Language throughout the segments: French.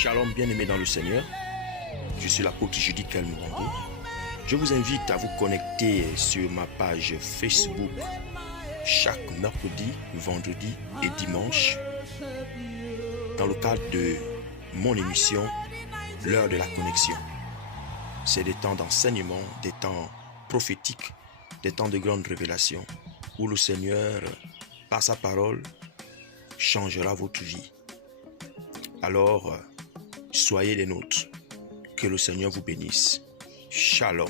Shalom bien-aimés dans le Seigneur, je suis l'apôtre Judith Kalmourango. Je vous invite à vous connecter sur ma page Facebook chaque mercredi, vendredi et dimanche dans le cadre de mon émission L'heure de la connexion. C'est des temps d'enseignement, des temps prophétiques, des temps de grande révélation où le Seigneur, par sa parole, changera votre vie. Alors, soyez les nôtres. Que le Seigneur vous bénisse. Shalom.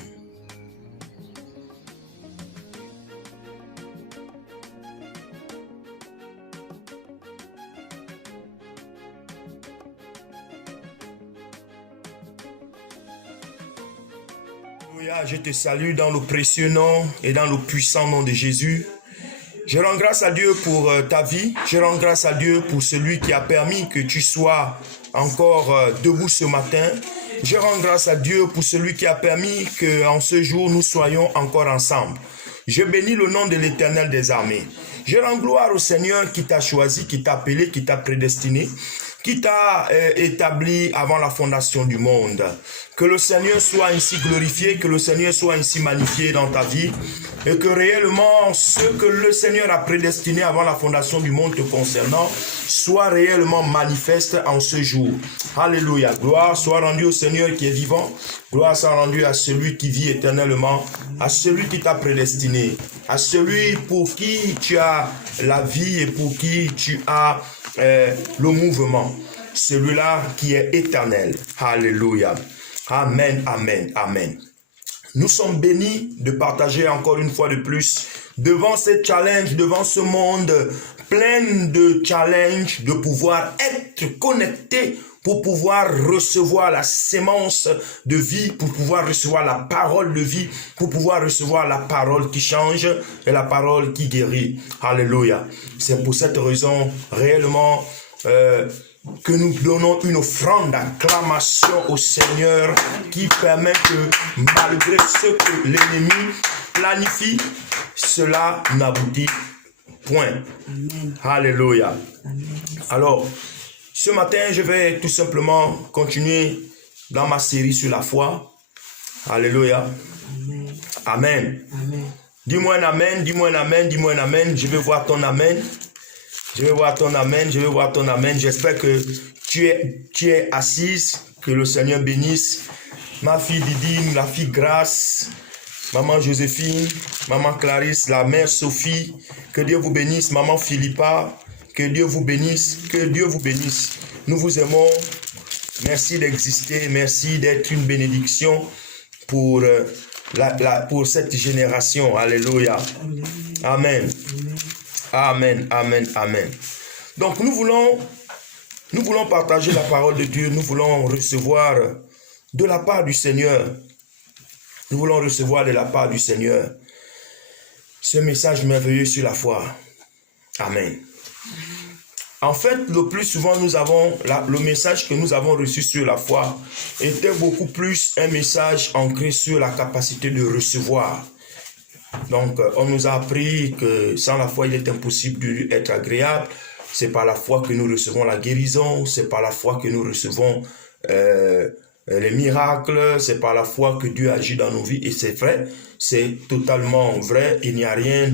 Alléluia, je te salue dans le précieux nom et dans le puissant nom de Jésus. Je rends grâce à Dieu pour ta vie. Je rends grâce à Dieu pour celui qui a permis que tu sois encore debout ce matin. Je rends grâce à Dieu pour celui qui a permis qu'en ce jour, nous soyons encore ensemble. Je bénis le nom de l'Éternel des armées. Je rends gloire au Seigneur qui t'a choisi, qui t'a appelé, qui t'a prédestiné, qui t'a établi avant la fondation du monde. Que le Seigneur soit ainsi glorifié, que le Seigneur soit ainsi magnifié dans ta vie et que réellement ce que le Seigneur a prédestiné avant la fondation du monde te concernant soit réellement manifeste en ce jour. Alléluia. Gloire soit rendue au Seigneur qui est vivant. Gloire soit rendue à celui qui vit éternellement, à celui qui t'a prédestiné, à celui pour qui tu as la vie et pour qui tu as le mouvement. Celui-là qui est éternel. Alléluia. Amen, amen, amen. Nous sommes bénis de partager encore une fois de plus devant ces challenges, devant ce monde plein de challenges, de pouvoir être connecté pour pouvoir recevoir la sémence de vie, pour pouvoir recevoir la parole de vie, pour pouvoir recevoir la parole qui change et la parole qui guérit. Alléluia. C'est pour cette raison réellement que nous donnons une offrande d'acclamation au Seigneur qui permet que malgré ce que l'ennemi planifie, cela n'aboutit point. Amen. Alléluia. Amen. Alors, ce matin, je vais tout simplement continuer dans ma série sur la foi. Alléluia. Amen. Amen. Amen. Dis-moi un amen, dis-moi un amen, dis-moi un amen. Je vais voir ton amen. Je vais voir ton amen, je vais voir ton amen. J'espère que tu es assise, que le Seigneur bénisse. Ma fille Didine, la fille Grâce, maman Joséphine, maman Clarisse, la mère Sophie. Que Dieu vous bénisse, maman Philippa. Que Dieu vous bénisse, que Dieu vous bénisse. Nous vous aimons. Merci d'exister, merci d'être une bénédiction pour, pour cette génération. Alléluia. Amen. Amen, amen, amen. Donc nous voulons partager la parole de Dieu. Nous voulons recevoir de la part du Seigneur. Nous voulons recevoir de la part du Seigneur ce message merveilleux sur la foi. Amen. En fait, le plus souvent, le message que nous avons reçu sur la foi était beaucoup plus un message ancré sur la capacité de recevoir. Donc, on nous a appris que sans la foi, il est impossible d'être agréable. C'est par la foi que nous recevons la guérison. C'est par la foi que nous recevons les miracles. C'est par la foi que Dieu agit dans nos vies. Et c'est vrai, c'est totalement vrai. Il n'y a rien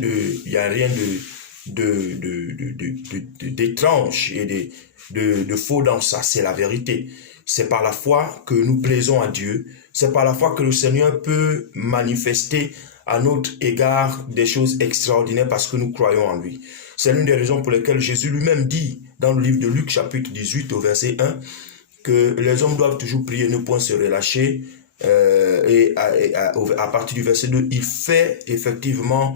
d'étrange et de faux dans ça. C'est la vérité. C'est par la foi que nous plaisons à Dieu. C'est par la foi que le Seigneur peut manifester à notre égard des choses extraordinaires parce que nous croyons en lui. C'est l'une des raisons pour lesquelles Jésus lui-même dit dans le livre de Luc chapitre 18 au verset 1 que les hommes doivent toujours prier, ne point se relâcher. À partir du verset 2, il fait effectivement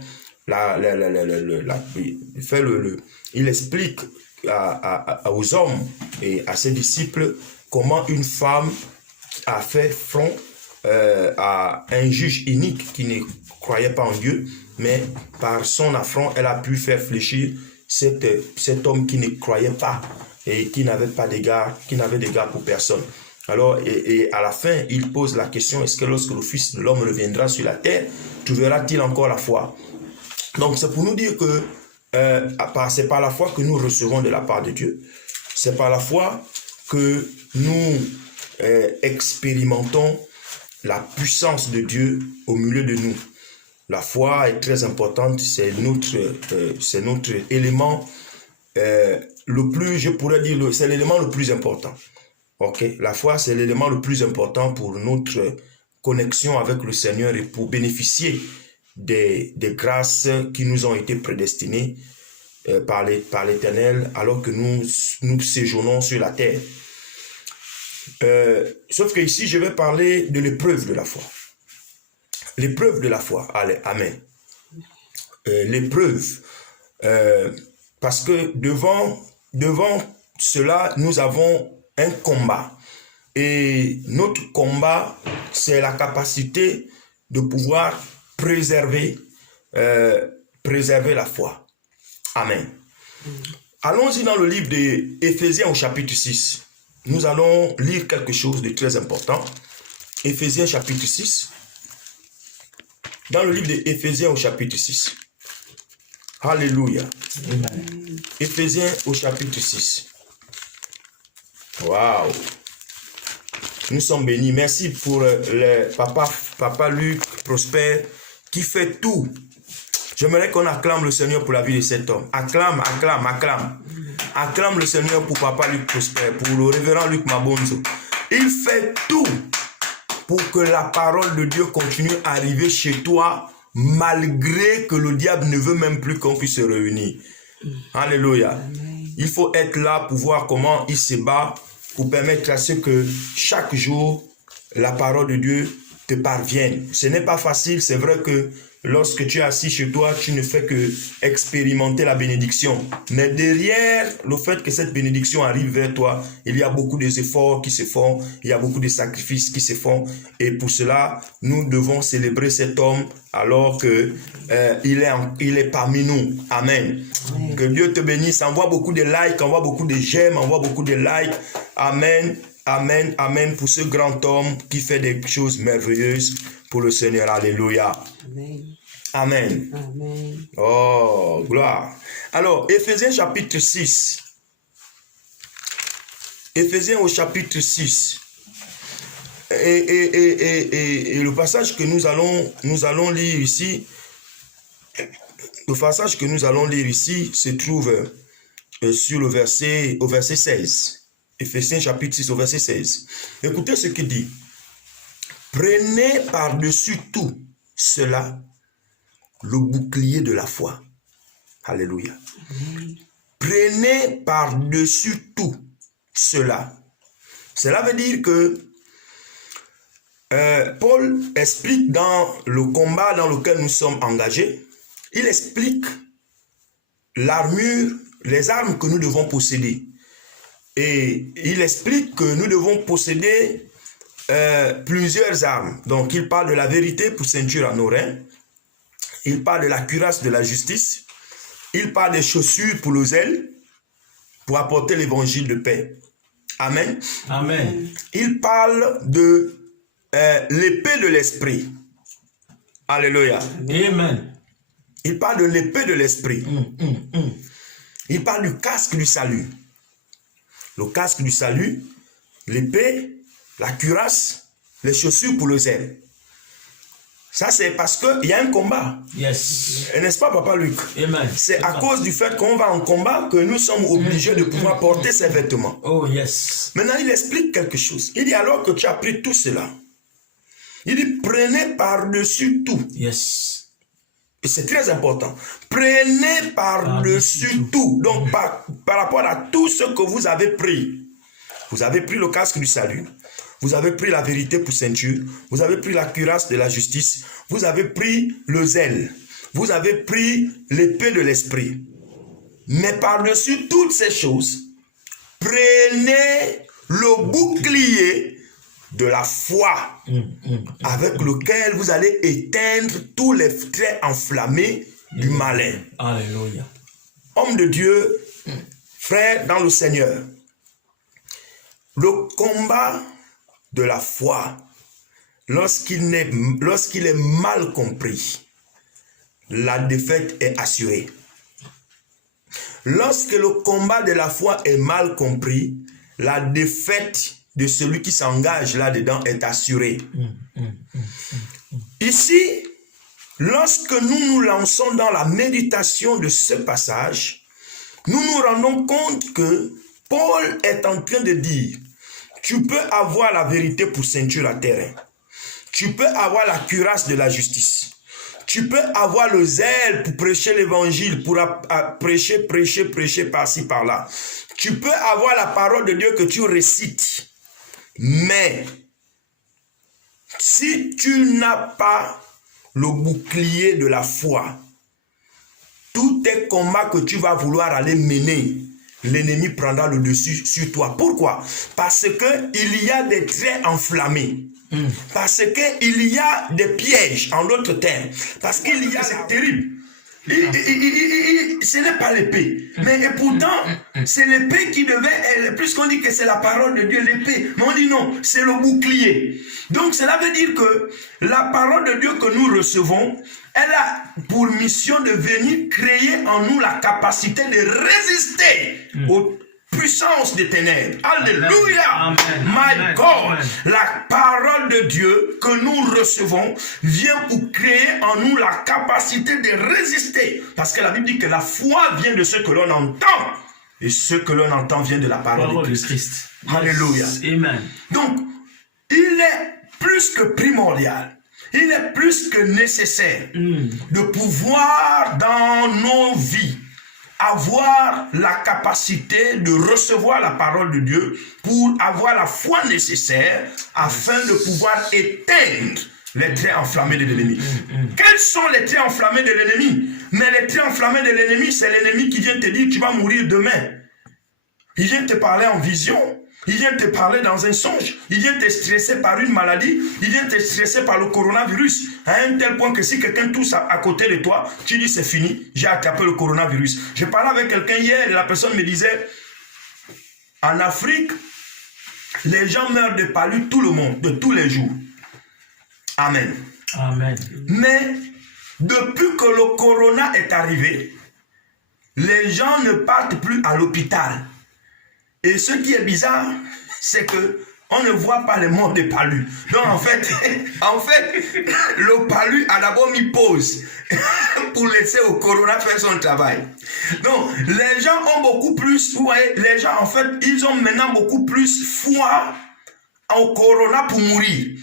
il explique aux hommes et à ses disciples comment une femme a fait front à un juge inique qui ne croyait pas en Dieu, mais par son affront, elle a pu faire fléchir cet homme qui ne croyait pas et qui n'avait pas d'égard, qui n'avait d'égard pour personne. Alors, et à la fin, il pose la question, est-ce que lorsque le Fils de l'homme reviendra sur la terre, trouvera-t-il encore la foi? Donc, c'est pour nous dire que c'est par la foi que nous recevons de la part de Dieu. C'est par la foi que nous expérimentons la puissance de Dieu au milieu de nous. La foi est très importante, c'est notre élément le plus, je pourrais dire, c'est l'élément le plus important. Ok, la foi, c'est l'élément le plus important pour notre connexion avec le Seigneur et pour bénéficier des grâces qui nous ont été prédestinées par l'Éternel alors que nous séjournons sur la terre. Sauf que ici, je vais parler de l'épreuve de la foi. L'épreuve de la foi. Allez, amen. L'épreuve. Parce que devant cela, nous avons un combat. Et notre combat, c'est la capacité de pouvoir préserver la foi. Amen. Allons-y dans le livre d'Éphésiens au chapitre 6. Nous allons lire quelque chose de très important. Éphésiens chapitre 6. Dans le livre d'Éphésiens au chapitre 6. Alléluia. Amen. Éphésiens au chapitre 6. Waouh. Nous sommes bénis. Merci pour le papa Luc Prosper qui fait tout. J'aimerais qu'on acclame le Seigneur pour la vie de cet homme. Acclame. Acclame le Seigneur pour papa Luc Prosper, pour le révérend Luc Mabonzo. Il fait tout pour que la parole de Dieu continue à arriver chez toi, malgré que le diable ne veut même plus qu'on puisse se réunir. Alléluia. Amen. Il faut être là pour voir comment il se bat, pour permettre à ce que chaque jour, la parole de Dieu te parvienne. Ce n'est pas facile, c'est vrai que lorsque tu es assis chez toi, tu ne fais que expérimenter la bénédiction. Mais derrière le fait que cette bénédiction arrive vers toi, il y a beaucoup d'efforts qui se font, il y a beaucoup de sacrifices qui se font. Et pour cela, nous devons célébrer cet homme alors que il est parmi nous. Amen. Amen. Que Dieu te bénisse. Envoie beaucoup de likes, envoie beaucoup de j'aime, envoie beaucoup de likes. Amen. Amen. Amen pour ce grand homme qui fait des choses merveilleuses pour le Seigneur. Alléluia. Amen. Amen. Amen. Oh, gloire. Alors, Éphésiens chapitre 6. Éphésiens au chapitre 6. Et le passage que nous allons lire ici, se trouve sur au verset 16. Éphésiens chapitre 6 au verset 16. Écoutez ce qu'il dit. Prenez par-dessus tout cela le bouclier de la foi. Alléluia. Prenez par-dessus tout cela. Cela veut dire que Paul explique dans le combat dans lequel nous sommes engagés, il explique l'armure, les armes que nous devons posséder. Et il explique que nous devons posséder plusieurs armes. Donc, il parle de la vérité pour ceinture à nos reins. Il parle de la cuirasse de la justice. Il parle des chaussures pour le zèle, pour apporter l'évangile de paix. Amen. Amen. Il parle de l'épée de l'esprit. Alléluia. Amen. Il parle de l'épée de l'esprit. Il parle du casque du salut. Le casque du salut, l'épée, la cuirasse, les chaussures pour le zèle. Ça, c'est parce qu'il y a un combat. Yes. N'est-ce pas, Papa Luc? C'est à cause du fait qu'on va en combat que nous sommes obligés de pouvoir porter ces vêtements. Oh, yes. Maintenant, il explique quelque chose. Il dit alors que tu as pris tout cela. Il dit, prenez par-dessus tout. Yes. Et c'est très important. Prenez par-dessus tout. Donc, par rapport à tout ce que vous avez pris. Vous avez pris le casque du salut. Vous avez pris la vérité pour ceinture. Vous avez pris la cuirasse de la justice. Vous avez pris le zèle. Vous avez pris l'épée de l'esprit. Mais par-dessus toutes ces choses, prenez le bouclier de la foi avec lequel vous allez éteindre tous les traits enflammés du malin. Alléluia. Homme de Dieu, frère dans le Seigneur, le combat de la foi, lorsqu'il est mal compris, la défaite est assurée. Lorsque le combat de la foi est mal compris, la défaite de celui qui s'engage là-dedans est assurée. Ici, lorsque nous nous lançons dans la méditation de ce passage, nous nous rendons compte que Paul est en train de dire, tu peux avoir la vérité pour ceinture à terre, tu peux avoir la cuirasse de la justice, tu peux avoir le zèle pour prêcher l'évangile, pour prêcher par-ci, par-là. Tu peux avoir la parole de Dieu que tu récites. Mais, si tu n'as pas le bouclier de la foi, tous tes combats que tu vas vouloir aller mener, l'ennemi prendra le dessus sur toi. Pourquoi? Parce qu'il y a des traits enflammés. Parce qu'il y a des pièges, en d'autres termes. Parce qu'il y a... C'est terrible. Ce n'est pas l'épée. Mais et pourtant, c'est l'épée qui devait... Puisqu'on dit que c'est la parole de Dieu, l'épée. Mais on dit non, c'est le bouclier. Donc cela veut dire que la parole de Dieu que nous recevons, elle a pour mission de venir créer en nous la capacité de résister aux puissances des ténèbres. Alléluia. My God. La parole de Dieu que nous recevons vient pour créer en nous la capacité de résister. Parce que la Bible dit que la foi vient de ce que l'on entend. Et ce que l'on entend vient de la parole de Christ. Alléluia. Amen. Donc, il est plus que primordial. Il est plus que nécessaire de pouvoir dans nos vies avoir la capacité de recevoir la parole de Dieu pour avoir la foi nécessaire afin de pouvoir éteindre les traits enflammés de l'ennemi. Quels sont les traits enflammés de l'ennemi? Mais les traits enflammés de l'ennemi, c'est l'ennemi qui vient te dire tu vas mourir demain. Il vient te parler en vision. Il vient te parler dans un songe. Il vient te stresser par une maladie. Il vient te stresser par le coronavirus. À un tel point que si quelqu'un tousse à côté de toi, tu dis c'est fini, j'ai attrapé le coronavirus. Je parlais avec quelqu'un hier et la personne me disait, en Afrique, les gens meurent de palu tout le monde, de tous les jours. Amen. Amen. Mais depuis que le corona est arrivé, les gens ne partent plus à l'hôpital. Et ce qui est bizarre, c'est que on ne voit pas les morts de palu. Donc en fait, le palu a d'abord mis pause pour laisser au corona faire son travail. Donc les gens ont beaucoup plus, vous voyez, les gens en fait, ils ont maintenant beaucoup plus foi au corona pour mourir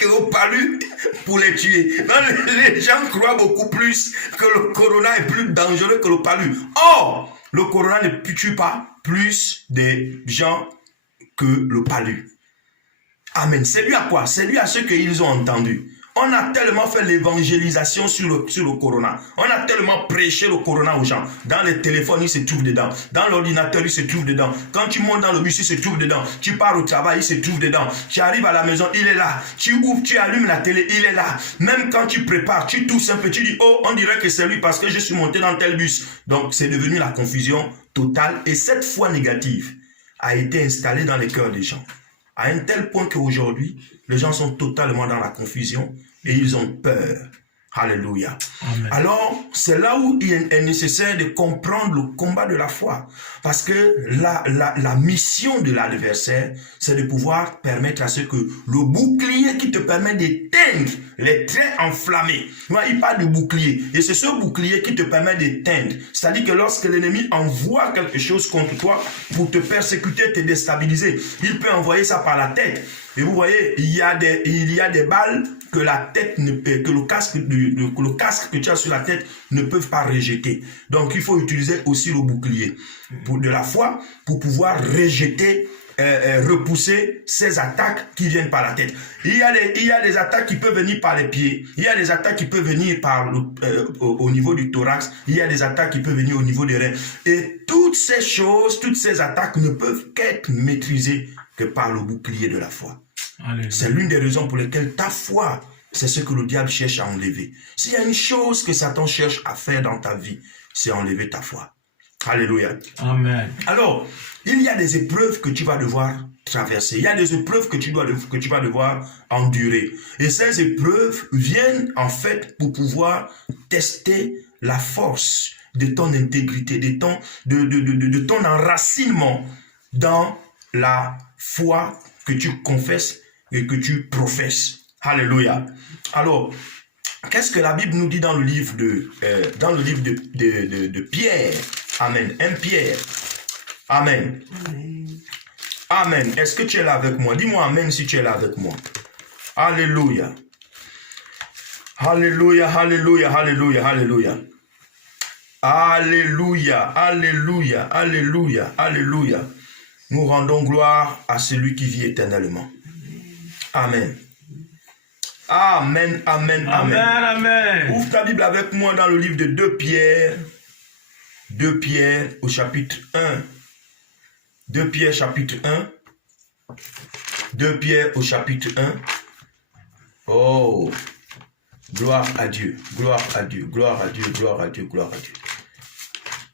qu'au palu pour les tuer. Donc les gens croient beaucoup plus que le corona est plus dangereux que le palu. Or, le corona ne tue pas plus de gens que le palu. Amen. C'est dû à quoi? C'est dû à ce qu'ils ont entendu. On a tellement fait l'évangélisation sur le corona. On a tellement prêché le corona aux gens. Dans les téléphones, il se trouve dedans. Dans l'ordinateur, il se trouve dedans. Quand tu montes dans le bus, il se trouve dedans. Tu pars au travail, il se trouve dedans. Tu arrives à la maison, il est là. Tu ouvres, tu allumes la télé, il est là. Même quand tu prépares, tu tousses un peu, tu dis, oh, on dirait que c'est lui parce que je suis monté dans tel bus. Donc, c'est devenu la confusion totale. Et cette foi négative a été installée dans les cœurs des gens. À un tel point qu'aujourd'hui, les gens sont totalement dans la confusion et ils ont peur. Alléluia. Amen. Alors, c'est là où il est nécessaire de comprendre le combat de la foi. Parce que la mission de l'adversaire, c'est de pouvoir permettre à ce que le bouclier qui te permet d'éteindre les traits enflammés. Il parle du bouclier. Et c'est ce bouclier qui te permet d'éteindre. C'est-à-dire que lorsque l'ennemi envoie quelque chose contre toi pour te persécuter, te déstabiliser, il peut envoyer ça par la tête. Et vous voyez, il y a des balles que la tête que le casque que tu as sur la tête ne peuvent pas rejeter. Donc il faut utiliser aussi le bouclier de la foi pour pouvoir rejeter, repousser ces attaques qui viennent par la tête. Il y a des attaques qui peuvent venir par les pieds, il y a des attaques qui peuvent venir au niveau du thorax, il y a des attaques qui peuvent venir au niveau des reins. Et toutes ces choses, toutes ces attaques ne peuvent qu'être maîtrisées que par le bouclier de la foi. Alléluia. C'est l'une des raisons pour lesquelles ta foi, c'est ce que le diable cherche à enlever. S'il y a une chose que Satan cherche à faire dans ta vie, c'est enlever ta foi. Alléluia. Amen. Alors, il y a des épreuves que tu vas devoir traverser. Il y a des épreuves que tu vas devoir endurer. Et ces épreuves viennent en fait pour pouvoir tester la force de ton intégrité, de ton enracinement dans la foi que tu confesses et que tu professes. Alléluia. Alors, qu'est-ce que la Bible nous dit dans le livre de Pierre? Amen. 1 Pierre. Amen. Amen. Est-ce que tu es là avec moi? Dis-moi amen si tu es là avec moi. Alléluia. Alléluia, alléluia, alléluia, alléluia. Alléluia, alléluia, alléluia, alléluia. Nous rendons gloire à celui qui vit éternellement. Amen. Amen, amen, amen. Amen. Ouvre ta Bible avec moi dans le livre de 2 Pierre. 2 Pierre au chapitre 1. 2 Pierre chapitre 1. 2 Pierre au chapitre 1. Oh, gloire à Dieu, gloire à Dieu, gloire à Dieu, gloire à Dieu, gloire à Dieu.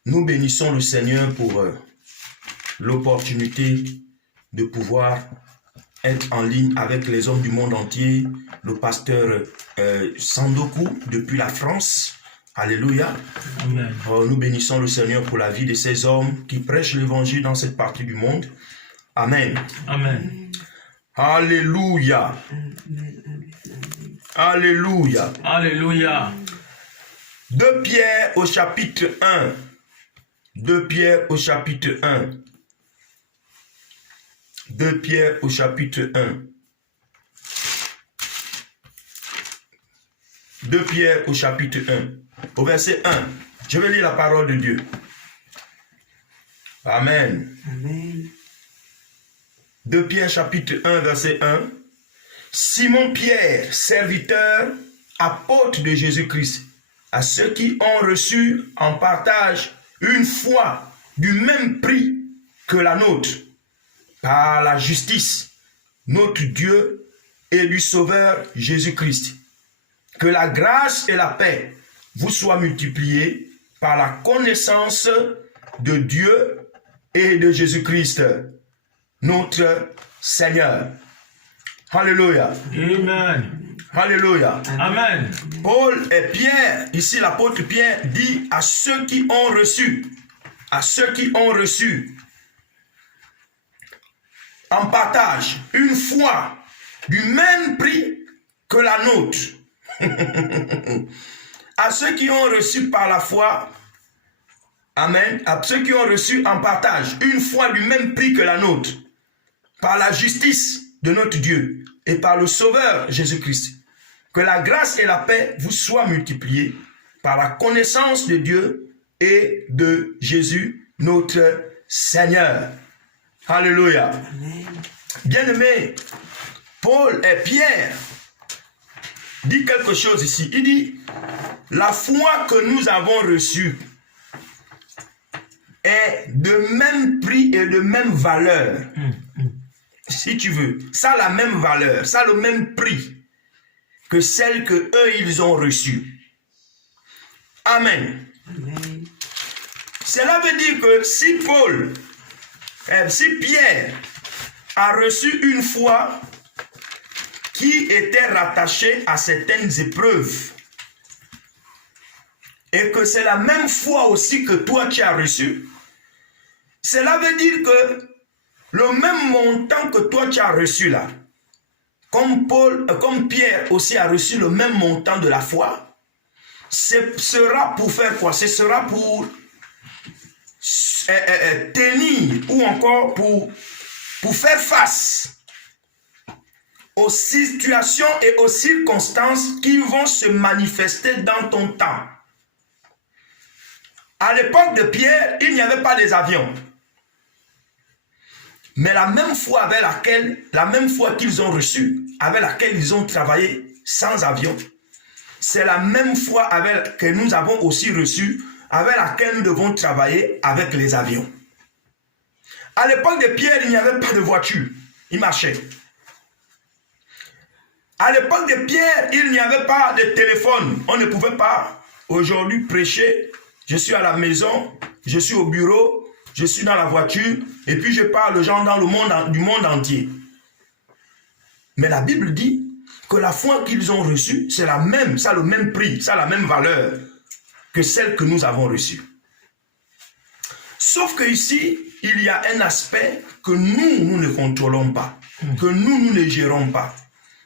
Nous bénissons le Seigneur pour l'opportunité de pouvoir être en ligne avec les hommes du monde entier, le pasteur Sandoku depuis la France. Alléluia. Amen. Nous bénissons le Seigneur pour la vie de ces hommes qui prêchent l'évangile dans cette partie du monde. Amen. Amen. Alléluia. Alléluia. Alléluia. 2 Pierre au chapitre 1. 2 Pierre au chapitre 1. 2 Pierre au chapitre 1. 2 Pierre au chapitre 1. Au verset 1. Je vais lire la parole de Dieu. Amen. Amen. 2 Pierre chapitre 1 verset 1. Simon Pierre, serviteur, apôtre de Jésus-Christ, à ceux qui ont reçu en partage une foi du même prix que la nôtre, par la justice, notre Dieu et du Sauveur Jésus-Christ. Que la grâce et la paix vous soient multipliées par la connaissance de Dieu et de Jésus-Christ, notre Seigneur. Alléluia. Amen. Alléluia. Amen. Paul et Pierre, ici l'apôtre Pierre dit à ceux qui ont reçu en partage une foi du même prix que la nôtre. À ceux qui ont reçu par la foi, amen, à ceux qui ont reçu en partage une foi du même prix que la nôtre, par la justice de notre Dieu et par le Sauveur Jésus-Christ. Que la grâce et la paix vous soient multipliées par la connaissance de Dieu et de Jésus, notre Seigneur. Alléluia. Bien-aimés, Paul et Pierre dit quelque chose ici. Il dit, la foi que nous avons reçue est de même prix et de même valeur. Si tu veux, ça a la même valeur, ça a le même prix que celle que eux ils ont reçue. Amen. Amen. Cela veut dire que si Pierre a reçu une foi qui était rattachée à certaines épreuves, et que c'est la même foi aussi que toi tu as reçu, cela veut dire que le même montant que toi tu as reçu là, comme Pierre aussi a reçu le même montant de la foi, ce sera pour faire quoi? Ce sera pour tenir ou encore pour faire face aux situations et aux circonstances qui vont se manifester dans ton temps. À l'époque de Pierre, il n'y avait pas des avions. Mais la même foi qu'ils ont reçue, avec laquelle ils ont travaillé sans avion, c'est la même foi que nous avons aussi reçue, avec laquelle nous devons travailler avec les avions. À l'époque de Pierre, il n'y avait pas de voiture. Il marchait. À l'époque de Pierre, il n'y avait pas de téléphone. On ne pouvait pas aujourd'hui prêcher. Je suis à la maison, je suis au bureau, je suis dans la voiture, et puis je parle aux gens dans du monde entier. Mais la Bible dit que la foi qu'ils ont reçue, c'est la même, ça a le même prix, ça a la même valeur que celle que nous avons reçue. Sauf que ici, il y a un aspect que nous ne contrôlons pas, que nous ne gérons pas,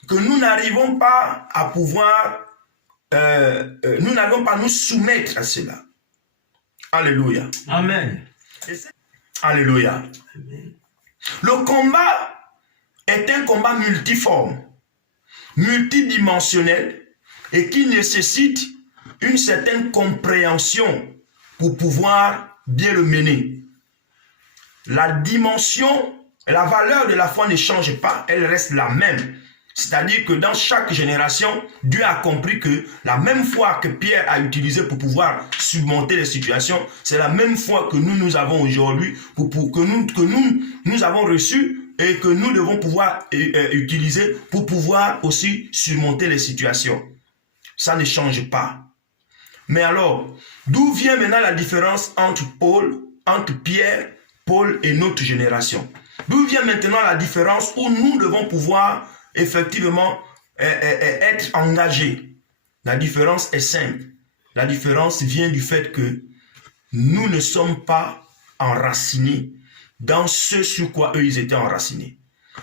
que nous n'arrivons pas à pouvoir, nous n'arrivons pas à nous soumettre à cela. Alléluia. Amen. Alléluia. Le combat est un combat multiforme, multidimensionnel et qui nécessite une certaine compréhension pour pouvoir bien le mener. La dimension, la valeur de la foi ne change pas, elle reste la même. C'est-à-dire que dans chaque génération, Dieu a compris que la même foi que Pierre a utilisée pour pouvoir surmonter les situations, c'est la même foi que nous avons aujourd'hui, que nous avons reçue et que nous devons pouvoir utiliser pour pouvoir aussi surmonter les situations. Ça ne change pas. Mais alors, d'où vient maintenant la différence entre Pierre, Paul et notre génération? D'où vient maintenant la différence où nous devons pouvoir effectivement être engagés? La différence est simple. La différence vient du fait que nous ne sommes pas enracinés dans ce sur quoi eux ils étaient enracinés.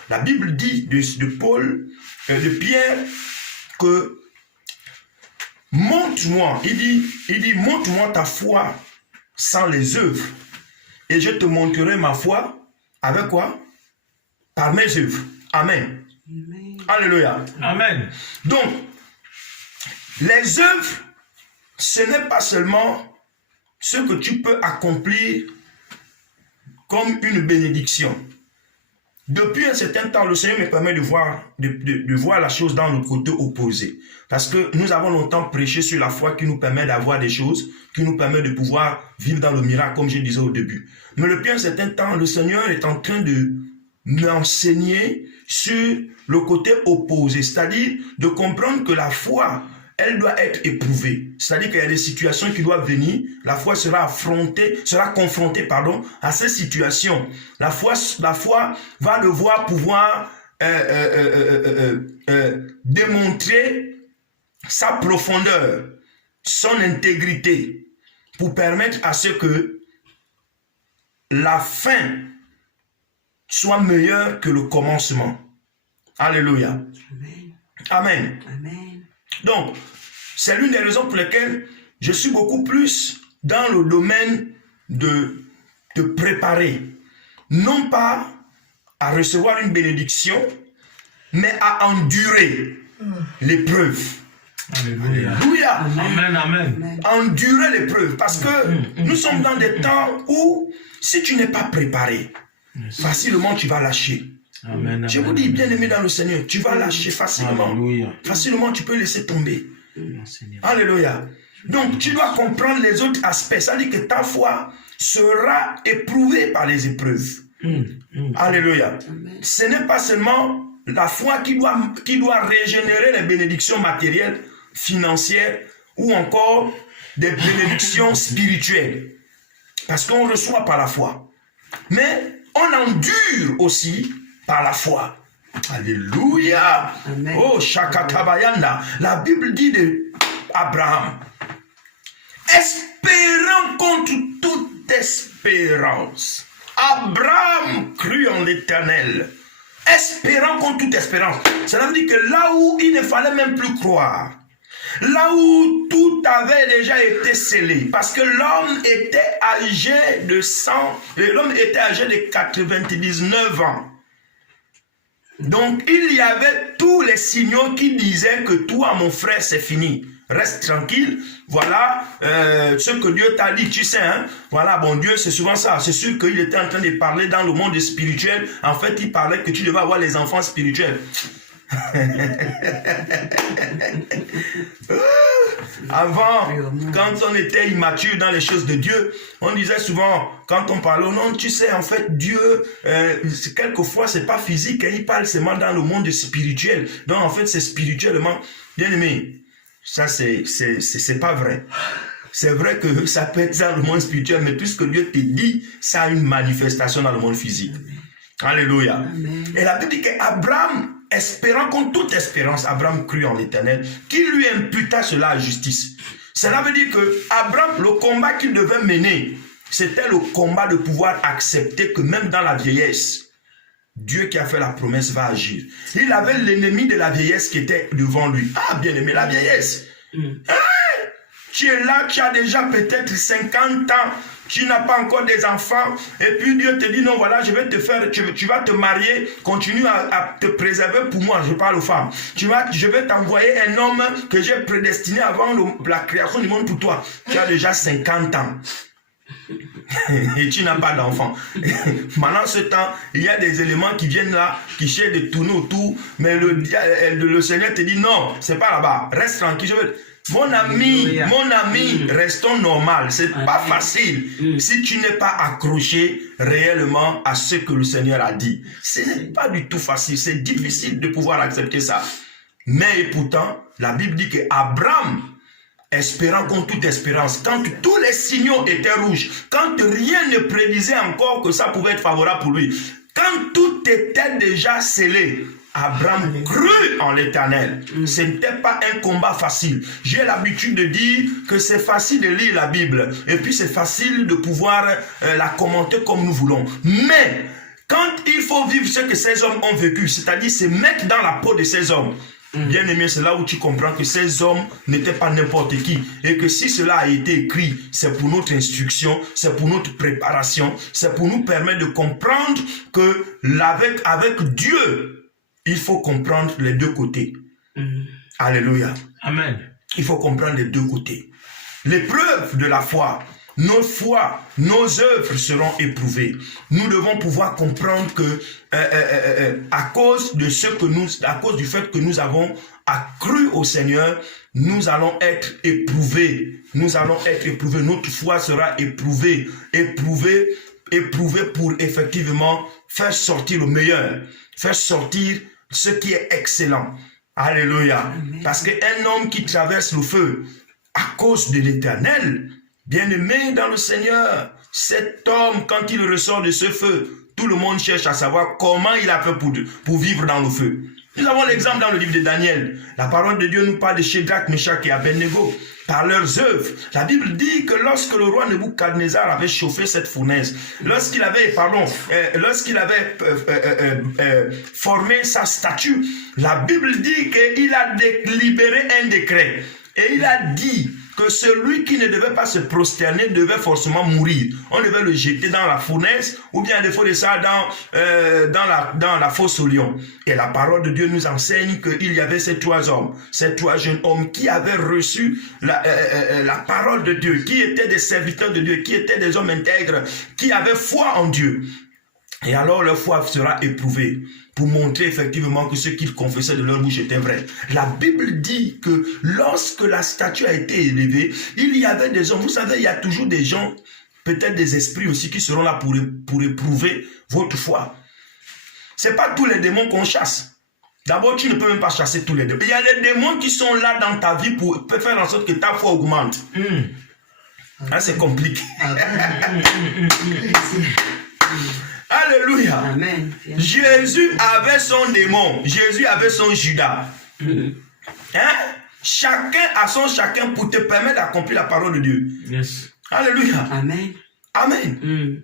La Bible dit de Pierre que montre-moi, il dit montre-moi ta foi sans les œuvres et je te montrerai ma foi avec quoi? Par mes œuvres. Amen. Amen. Alléluia. Amen. Donc, les œuvres, ce n'est pas seulement ce que tu peux accomplir comme une bénédiction. Depuis un certain temps, le Seigneur me permet de voir la chose dans le côté opposé. Parce que nous avons longtemps prêché sur la foi qui nous permet d'avoir des choses, qui nous permet de pouvoir vivre dans le miracle, comme je disais au début. Mais depuis un certain temps, le Seigneur est en train de m'enseigner sur le côté opposé, c'est-à-dire de comprendre que la foi, elle doit être éprouvée. C'est-à-dire qu'il y a des situations qui doivent venir, la foi sera confrontée à ces situations. La foi va devoir pouvoir démontrer sa profondeur, son intégrité, pour permettre à ce que la fin soit meilleure que le commencement. Alléluia. Amen. Amen. Amen. Donc, c'est l'une des raisons pour lesquelles je suis beaucoup plus dans le domaine de préparer, non pas à recevoir une bénédiction, mais à endurer l'épreuve. Alléluia. Alléluia. Amen, amen. Endurer l'épreuve, parce que nous sommes dans des temps où, si tu n'es pas préparé, facilement tu vas lâcher. Amen, je vous dis, bien aimé dans le Seigneur, tu vas lâcher facilement. Alléluia. Facilement, tu peux laisser tomber. Alléluia. Donc, tu dois comprendre les autres aspects. Ça dit que ta foi sera éprouvée par les épreuves. Alléluia. Amen. Ce n'est pas seulement la foi qui doit régénérer les bénédictions matérielles, financières ou encore des bénédictions spirituelles. Parce qu'on reçoit par la foi. Mais on endure aussi par la foi. Alléluia. Amen. Oh, Shakatabayanda. La Bible dit de Abraham, espérant contre toute espérance. Abraham crut en l'Éternel. Espérant contre toute espérance. Cela veut dire que là où il ne fallait même plus croire, là où tout avait déjà été scellé, parce que l'homme était âgé de 99 ans. Donc, il y avait tous les signaux qui disaient que toi, mon frère, c'est fini. Reste tranquille. Voilà ce que Dieu t'a dit, tu sais. Hein? Voilà, bon Dieu, c'est souvent ça. C'est sûr qu'il était en train de parler dans le monde spirituel. En fait, il parlait que tu devais avoir les enfants spirituels. Avant, quand on était immature dans les choses de Dieu, on disait souvent, quand on parlait, non, tu sais, en fait, Dieu, quelquefois, c'est pas physique, hein, il parle seulement dans le monde spirituel. Donc, en fait, c'est spirituellement. Bien aimé, ça, c'est pas vrai. C'est vrai que ça peut être dans le monde spirituel, mais puisque Dieu te dit, ça a une manifestation dans le monde physique. Alléluia. Amen. Et la Bible dit qu'Abraham, espérant contre toute espérance, Abraham crut en l'Éternel, qui lui imputa cela à justice. Cela veut dire que Abraham, le combat qu'il devait mener, C'était le combat de pouvoir accepter que même dans la vieillesse, Dieu qui a fait la promesse va agir. Il avait l'ennemi de la vieillesse qui était devant lui. Ah, bien aimé, la vieillesse. Tu es là, tu as déjà peut-être 50 ans, tu n'as pas encore des enfants, et puis Dieu te dit, non, voilà, je vais te faire, tu vas te marier, continue à te préserver pour moi, je parle aux femmes. Je vais t'envoyer un homme que j'ai prédestiné avant la création du monde pour toi. Tu as déjà 50 ans. Et tu n'as pas d'enfant. Pendant ce temps, il y a des éléments qui viennent là, qui cherchent de tourner autour, mais le Seigneur te dit, non, c'est pas là-bas, reste tranquille, Mon ami, restons normal. C'est pas facile si tu n'es pas accroché réellement à ce que le Seigneur a dit. Ce n'est pas du tout facile. C'est difficile de pouvoir accepter ça. Mais pourtant, la Bible dit que Abraham, espérant contre toute espérance, quand tous les signaux étaient rouges, quand rien ne prédisait encore que ça pouvait être favorable pour lui, quand tout était déjà scellé, Abraham crut en l'Éternel. Ce n'était pas un combat facile. J'ai l'habitude de dire que c'est facile de lire la Bible et puis c'est facile de pouvoir la commenter comme nous voulons. Mais quand il faut vivre ce que ces hommes ont vécu, c'est-à-dire se mettre dans la peau de ces hommes, bien aimé, c'est là où tu comprends que ces hommes n'étaient pas n'importe qui et que si cela a été écrit, c'est pour notre instruction, c'est pour notre préparation, c'est pour nous permettre de comprendre que avec Dieu, il faut comprendre les deux côtés. Alléluia. Amen. Il faut comprendre les deux côtés. L'épreuve de la foi, nos œuvres seront éprouvées. Nous devons pouvoir comprendre que à cause du fait que nous avons accru au Seigneur, nous allons être éprouvés. Nous allons être éprouvés. Notre foi sera éprouvée pour effectivement faire sortir le meilleur, faire sortir ce qui est excellent. Alléluia. Amen. Parce qu'un homme qui traverse le feu à cause de l'Éternel, bien-aimé dans le Seigneur, cet homme, quand il ressort de ce feu, tout le monde cherche à savoir comment il a fait pour vivre dans le feu. Nous avons l'exemple dans le livre de Daniel. La parole de Dieu nous parle de Shadrach, Meshach et Abednego. Par leurs œuvres. La Bible dit que lorsque le roi Nebuchadnezzar avait chauffé cette fournaise, lorsqu'il avait formé sa statue, la Bible dit qu'il a libéré un décret. Et il a dit que celui qui ne devait pas se prosterner devait forcément mourir. On devait le jeter dans la fournaise ou bien à défaut de ça dans la fosse au lion. Et la parole de Dieu nous enseigne qu'il y avait ces trois jeunes hommes qui avaient reçu la parole de Dieu, qui étaient des serviteurs de Dieu, qui étaient des hommes intègres, qui avaient foi en Dieu. Et alors leur foi sera éprouvée pour montrer effectivement que ce qu'ils confessaient de leur bouche était vrai. La Bible dit que lorsque la statue a été élevée, il y avait des hommes. Vous savez, il y a toujours des gens, peut-être des esprits aussi, qui seront là pour éprouver votre foi. Ce n'est pas tous les démons qu'on chasse. D'abord, tu ne peux même pas chasser tous les démons. Il y a des démons qui sont là dans ta vie pour faire en sorte que ta foi augmente. Ah, c'est compliqué. Alléluia. Amen. Jésus avait son démon. Jésus avait son Judas. Chacun a son chacun pour te permettre d'accomplir la parole de Dieu. Yes. Alléluia. Amen. Amen.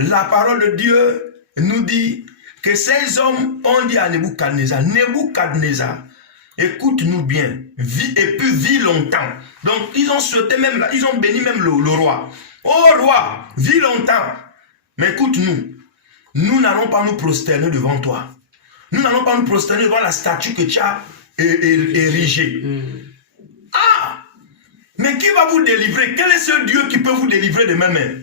La parole de Dieu nous dit que ces hommes ont dit à Nebuchadnezzar, écoute-nous bien, vis longtemps. Donc ils ont souhaité même, ils ont béni même le roi. Oh roi, vis longtemps. Mais écoute-nous, nous n'allons pas nous prosterner devant toi. Nous n'allons pas nous prosterner devant la statue que tu as érigée. Ah! Mais qui va vous délivrer? Quel est ce Dieu qui peut vous délivrer de mes mains?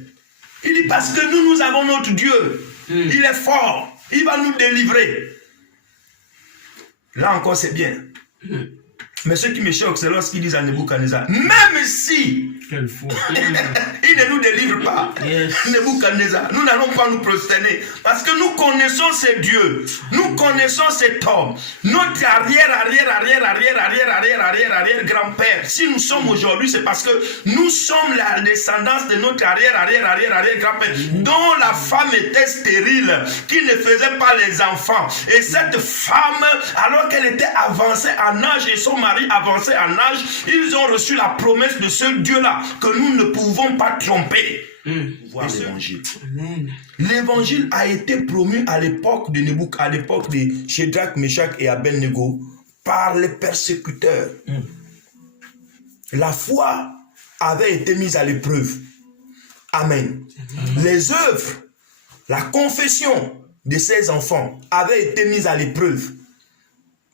Il dit parce que nous avons notre Dieu. Il est fort. Il va nous délivrer. Là encore, c'est bien. Mais ce qui me choque, c'est lorsqu'ils disent à Nebuchadnezzar, même si Quelle foi. il ne nous délivre pas, Nebuchadnezzar, nous n'allons pas nous prosterner parce que nous connaissons ces dieux, nous connaissons cet homme, notre arrière grand-père. Si nous sommes aujourd'hui, c'est parce que nous sommes la descendance de notre arrière grand-père, dont la femme était stérile, qui ne faisait pas les enfants. Et cette femme, alors qu'elle était avancée en âge et son mari Marie avançaient en âge, ils ont reçu la promesse de ce Dieu-là que nous ne pouvons pas tromper. Voir l'évangile. L'évangile a été promu à l'époque de Nebuchadnezzar, à l'époque de Shadrach, Meshach et Abednego par les persécuteurs. La foi avait été mise à l'épreuve. Amen. Les œuvres, la confession de ces enfants avait été mise à l'épreuve.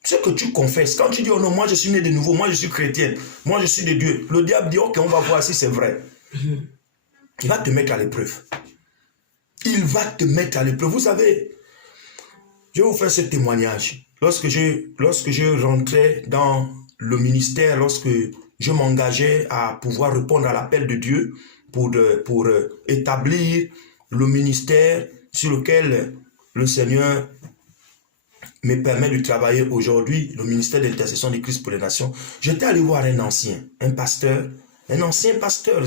Ce que tu confesses, quand tu dis, oh non, moi je suis né de nouveau, moi je suis chrétien, moi je suis de Dieu, le diable dit, ok, on va voir si c'est vrai. Il va te mettre à l'épreuve. Il va te mettre à l'épreuve. Vous savez, je vais vous faire ce témoignage. Lorsque je rentrais dans le ministère, lorsque je m'engageais à pouvoir répondre à l'appel de Dieu pour établir le ministère sur lequel le Seigneur me permet de travailler aujourd'hui, le ministère d'intercession de Christ pour les nations, j'étais allé voir un ancien pasteur,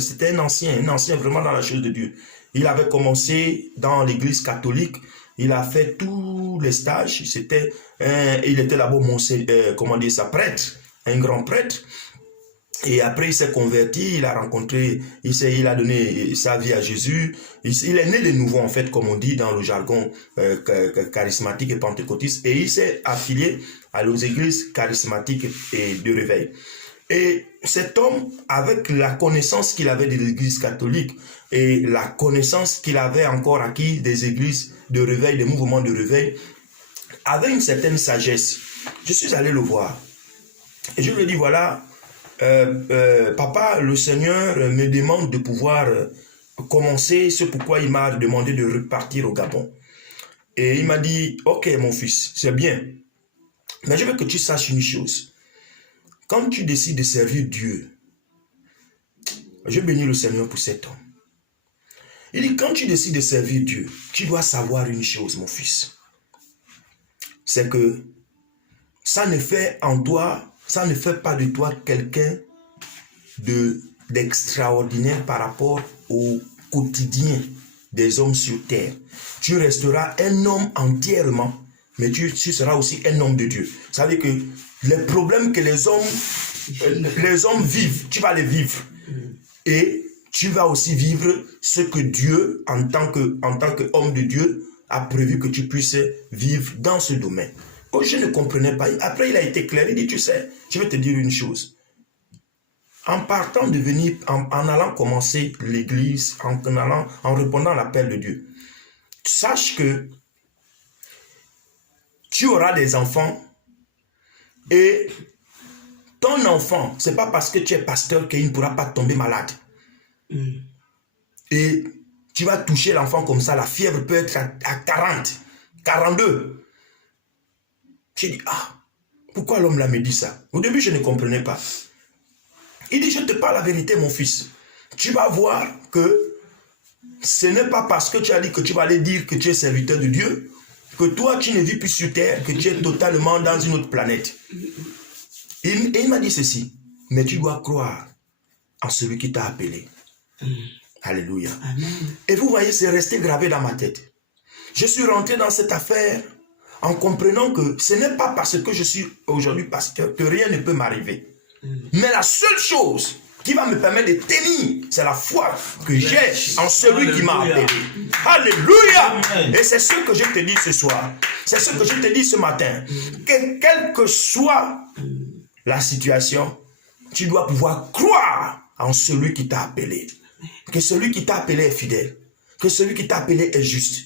c'était un ancien vraiment dans la chose de Dieu. Il avait commencé dans l'église catholique, il a fait tous les stages, il était d'abord prêtre, un grand prêtre. Et après, il s'est converti, il a rencontré, il a donné sa vie à Jésus. Il est né de nouveau, en fait, comme on dit dans le jargon charismatique et pentecôtiste. Et il s'est affilié aux églises charismatiques et de réveil. Et cet homme, avec la connaissance qu'il avait de l'église catholique et la connaissance qu'il avait encore acquis des églises de réveil, des mouvements de réveil, avait une certaine sagesse. Je suis allé le voir. Et je lui ai dit, voilà, papa, le Seigneur me demande de pouvoir commencer, c'est pourquoi il m'a demandé de repartir au Gabon. Et il m'a dit, ok mon fils, c'est bien, mais je veux que tu saches une chose. Quand tu décides de servir Dieu, je bénis le Seigneur pour cet homme. Il dit, quand tu décides de servir Dieu, tu dois savoir une chose, mon fils. C'est que ça ne fait pas de toi quelqu'un d'extraordinaire par rapport au quotidien des hommes sur terre. Tu resteras un homme entièrement, mais tu seras aussi un homme de Dieu. Ça veut dire que les problèmes que les hommes vivent, tu vas les vivre. Et tu vas aussi vivre ce que Dieu, en tant qu'homme de Dieu, a prévu que tu puisses vivre dans ce domaine. Oh, je ne comprenais pas. Après, il a été clair. Il dit, tu sais, je vais te dire une chose. En partant de venir, en allant commencer l'église, en répondant à l'appel de Dieu, sache que tu auras des enfants et ton enfant, c'est pas parce que tu es pasteur qu'il ne pourra pas tomber malade. Et tu vas toucher l'enfant comme ça, la fièvre peut être à 40, 42. J'ai dit, pourquoi l'homme là me dit ça? Au début, je ne comprenais pas. Il dit, je te parle la vérité, mon fils. Tu vas voir que ce n'est pas parce que tu as dit que tu vas aller dire que tu es serviteur de Dieu, que toi, tu ne vis plus sur terre, que tu es totalement dans une autre planète. Et il m'a dit ceci, mais tu dois croire en celui qui t'a appelé. Alléluia. Amen. Et vous voyez, c'est resté gravé dans ma tête. Je suis rentré dans cette affaire en comprenant que ce n'est pas parce que je suis aujourd'hui pasteur que rien ne peut m'arriver. Mais la seule chose qui va me permettre de tenir, c'est la foi que j'ai en celui qui m'a appelé. Alléluia. Et c'est ce que je te dis ce soir. C'est ce que je te dis ce matin. Que quelle que soit la situation, tu dois pouvoir croire en celui qui t'a appelé. Que celui qui t'a appelé est fidèle. Que celui qui t'a appelé est juste.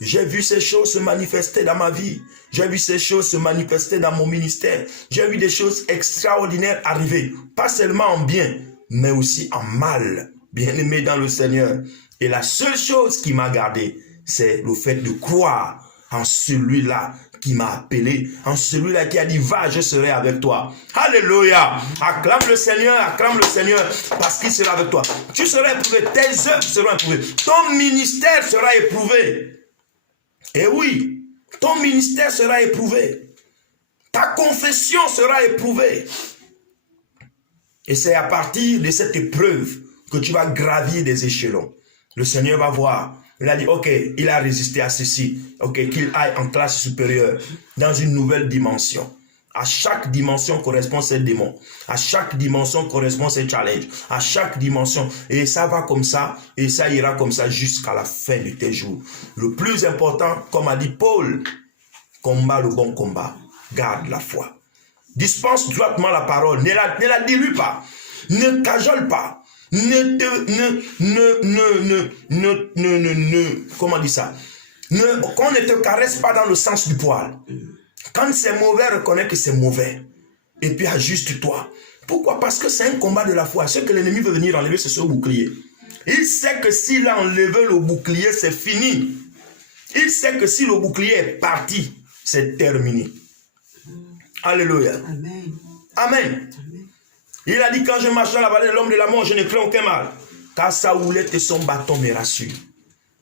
J'ai vu ces choses se manifester dans ma vie. J'ai vu ces choses se manifester dans mon ministère. J'ai vu des choses extraordinaires arriver. Pas seulement en bien, mais aussi en mal. Bien-aimé dans le Seigneur. Et la seule chose qui m'a gardé, c'est le fait de croire en celui-là qui m'a appelé, en celui-là qui a dit, va, je serai avec toi. Alléluia. Acclame le Seigneur, parce qu'il sera avec toi. Tu seras éprouvé, tes œuvres seront éprouvées. Ton ministère sera éprouvé. Et oui, ton ministère sera éprouvé. Ta confession sera éprouvée. Et c'est à partir de cette épreuve que tu vas gravir des échelons. Le Seigneur va voir. Il a dit, ok, il a résisté à ceci. Ok, qu'il aille en classe supérieure, dans une nouvelle dimension. À chaque dimension correspond ces démons. À chaque dimension correspond ces challenges. À chaque dimension. Et ça va comme ça. Et ça ira comme ça jusqu'à la fin de tes jours. Le plus important, comme a dit Paul, combat le bon combat. Garde la foi. Dispense droitement la parole. Ne la dilue pas. Ne cajole pas. Comment on dit ça? Qu'on ne te caresse pas dans le sens du poil. Quand c'est mauvais, reconnais que c'est mauvais. Et puis ajuste-toi. Pourquoi? Parce que c'est un combat de la foi. Ce que l'ennemi veut venir enlever, c'est ce bouclier. Il sait que s'il a enlevé le bouclier, c'est fini. Il sait que si le bouclier est parti, c'est terminé. Alléluia. Amen. Amen. Il a dit, quand je marche dans la vallée de l'homme de la mort, je ne crains aucun mal. Car sa houlette et son bâton me rassurent.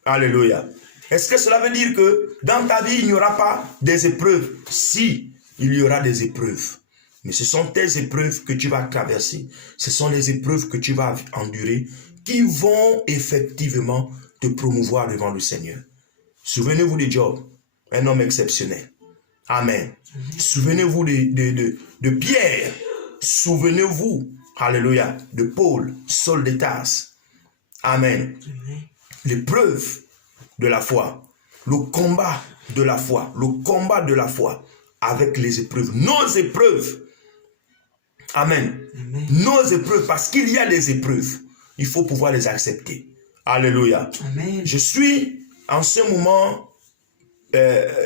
Alléluia. Est-ce que cela veut dire que dans ta vie, il n'y aura pas des épreuves? Si, il y aura des épreuves. Mais ce sont tes épreuves que tu vas traverser. Ce sont les épreuves que tu vas endurer qui vont effectivement te promouvoir devant le Seigneur. Souvenez-vous de Job, un homme exceptionnel. Amen. Souvenez-vous de Pierre. Souvenez-vous, alléluia, de Paul, Saul de Tarse. Amen. L'épreuve de la foi, le combat de la foi, le combat de la foi avec les épreuves, nos épreuves. Amen. Amen. Nos épreuves, parce qu'il y a des épreuves, il faut pouvoir les accepter. Alléluia. Amen. Je suis en ce moment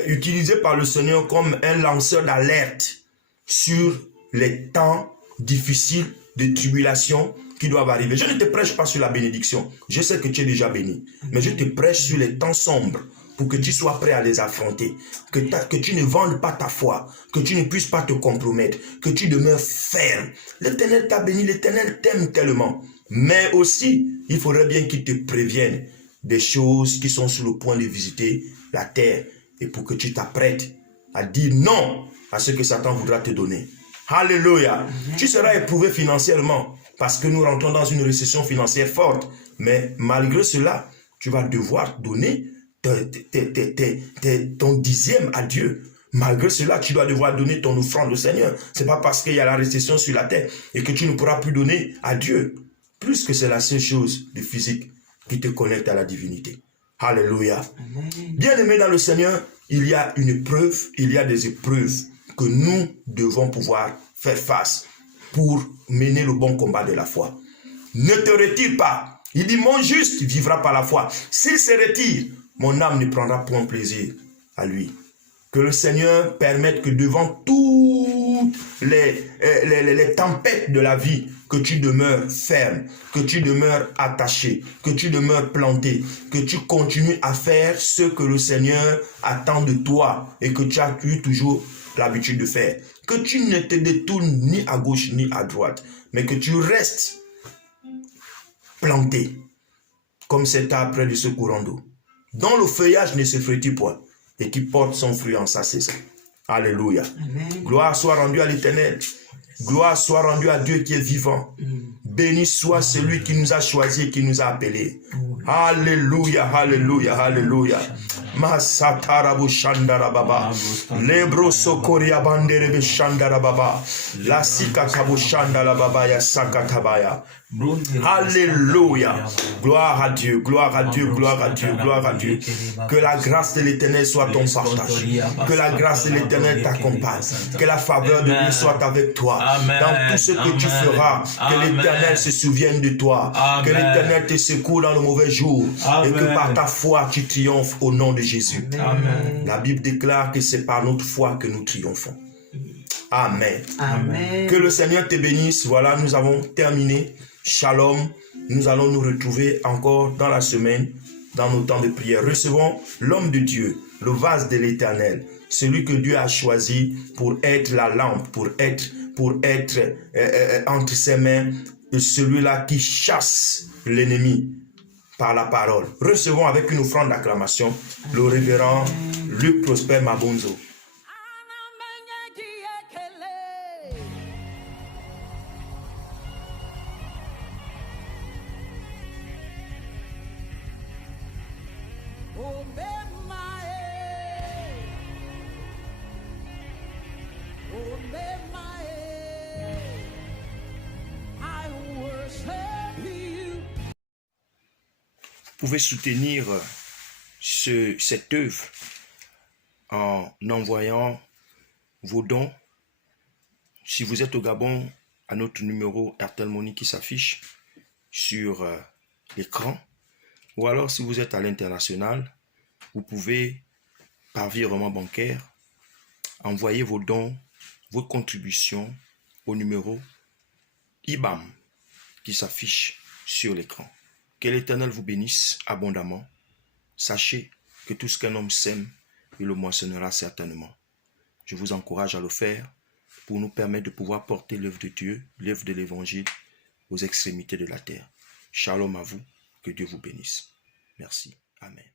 utilisé par le Seigneur comme un lanceur d'alerte sur les temps difficiles de tribulation qui doivent arriver. Je ne te prêche pas sur la bénédiction. Je sais que tu es déjà béni. Mais je te prêche sur les temps sombres pour que tu sois prêt à les affronter. Que tu ne vendes pas ta foi. Que tu ne puisses pas te compromettre. Que tu demeures ferme. L'Éternel t'a béni. L'Éternel t'aime tellement. Mais aussi, il faudrait bien qu'il te prévienne des choses qui sont sur le point de visiter la terre. Et pour que tu t'apprêtes à dire non à ce que Satan voudra te donner. Alléluia. Tu seras éprouvé financièrement parce que nous rentrons dans une récession financière forte. Mais malgré cela, tu vas devoir donner ton dixième à Dieu. Malgré cela, tu dois devoir donner ton offrande au Seigneur. Ce n'est pas parce qu'il y a la récession sur la terre et que tu ne pourras plus donner à Dieu. Plus que c'est la seule chose de physique qui te connecte à la divinité. Alléluia. Bien-aimés dans le Seigneur, il y a une épreuve, il y a des épreuves que nous devons pouvoir faire face pour mener le bon combat de la foi. Ne te retire pas. Il dit, mon juste vivra par la foi. S'il se retire, mon âme ne prendra point plaisir à lui. Que le Seigneur permette que devant toutes les tempêtes de la vie, que tu demeures ferme, que tu demeures attaché, que tu demeures planté, que tu continues à faire ce que le Seigneur attend de toi et que tu as eu toujours l'habitude de faire. Que tu ne te détournes ni à gauche ni à droite, mais que tu restes planté comme cet arbre près de ce courant d'eau, dont le feuillage ne se frétille point et qui porte son fruit en sa saison. Alléluia. Amen. Gloire soit rendue à l'Éternel. Gloire soit rendue à Dieu qui est vivant. Béni soit celui qui nous a choisis et qui nous a appelés. Alléluia, alléluia, alléluia. Masatarabu Shandara Baba. Lebro Sokoria Banderebe Shandara Baba. La Sikatabu Shandara Baba ya Sakatabaya. Alléluia. Gloire à Dieu, gloire à Dieu, gloire à Dieu, gloire à Dieu. Que la grâce de l'Éternel soit ton partage. Que la grâce de l'Éternel t'accompagne. Que la faveur de Dieu soit avec toi. Dans tout ce que tu feras, que l'Éternel se souvienne de toi. Que l'Éternel te secoue dans le mauvais jour. Et que par ta foi, tu triomphes au nom de Jésus. Amen. La Bible déclare que c'est par notre foi que nous triomphons. Amen. Amen. Que le Seigneur te bénisse. Voilà, nous avons terminé. Shalom. Nous allons nous retrouver encore dans la semaine, dans nos temps de prière. Recevons l'homme de Dieu, le vase de l'Éternel, celui que Dieu a choisi pour être la lampe, pour être entre ses mains, celui-là qui chasse l'ennemi par la parole. Recevons avec une offrande d'acclamation le révérend Luc Prosper Mabonzo. Oh, pouvez soutenir cette œuvre en envoyant vos dons. Si vous êtes au Gabon, à notre numéro Airtel Money qui s'affiche sur l'écran. Ou alors, si vous êtes à l'international, vous pouvez, par virement bancaire, envoyer vos dons, vos contributions au numéro IBAN qui s'affiche sur l'écran. Que l'Éternel vous bénisse abondamment. Sachez que tout ce qu'un homme sème, il le moissonnera certainement. Je vous encourage à le faire pour nous permettre de pouvoir porter l'œuvre de Dieu, l'œuvre de l'Évangile aux extrémités de la terre. Shalom à vous, que Dieu vous bénisse. Merci. Amen.